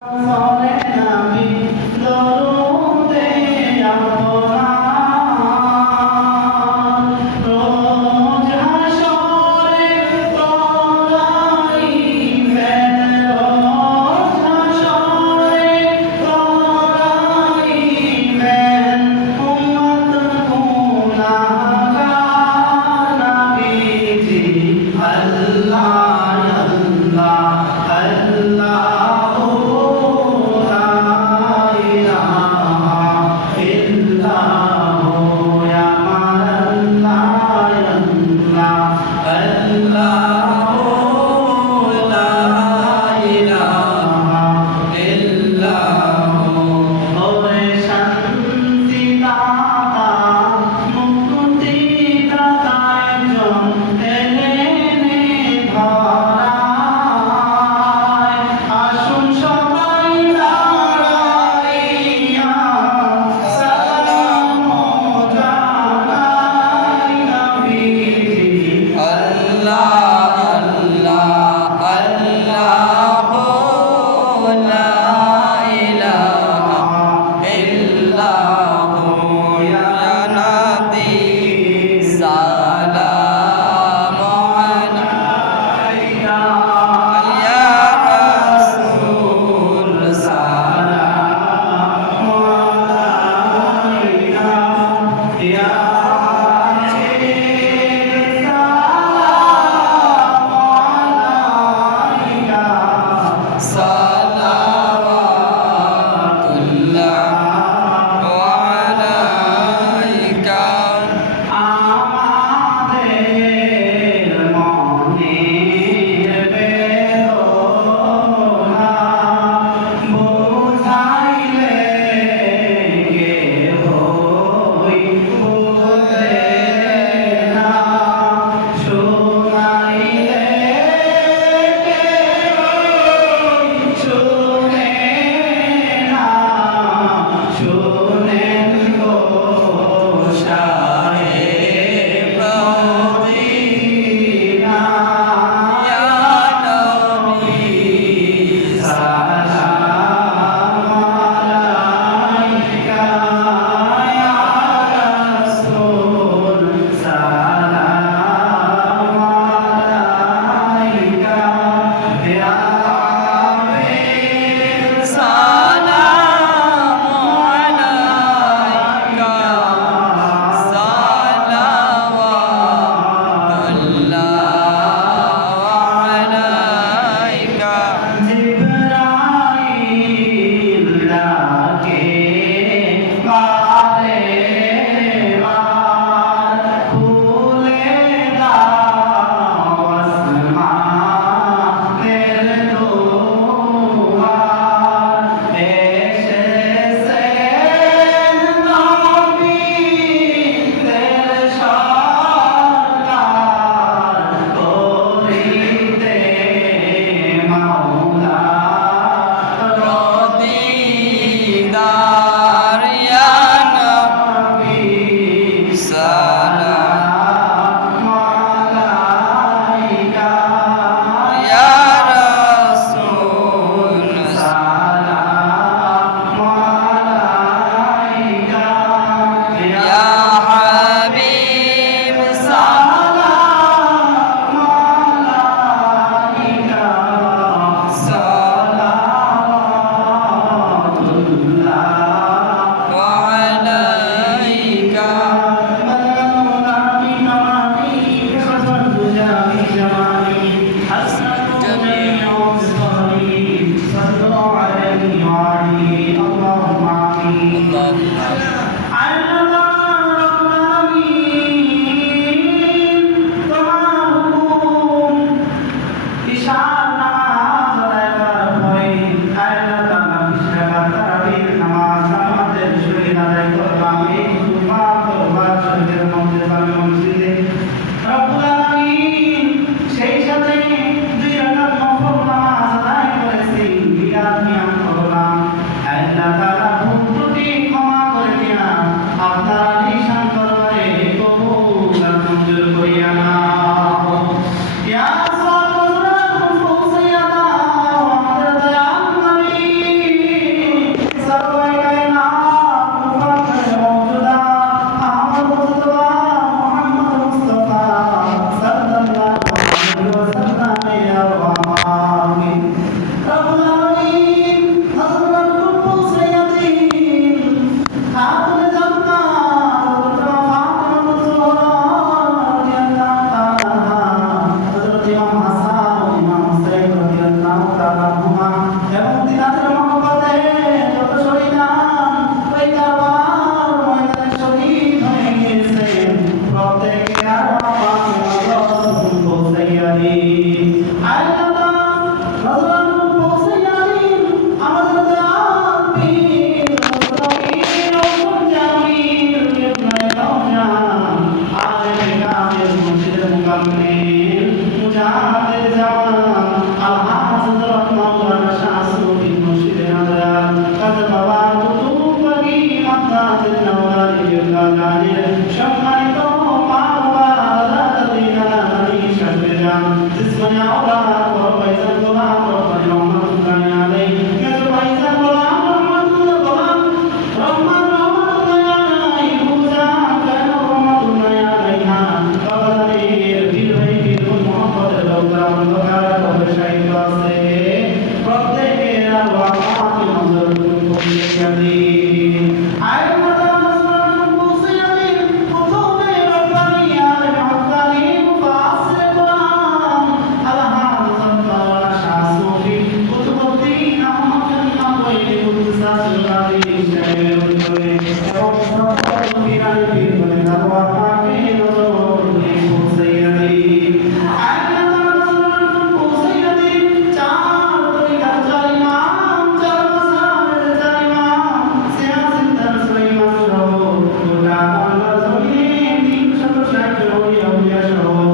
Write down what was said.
Amen. Oh.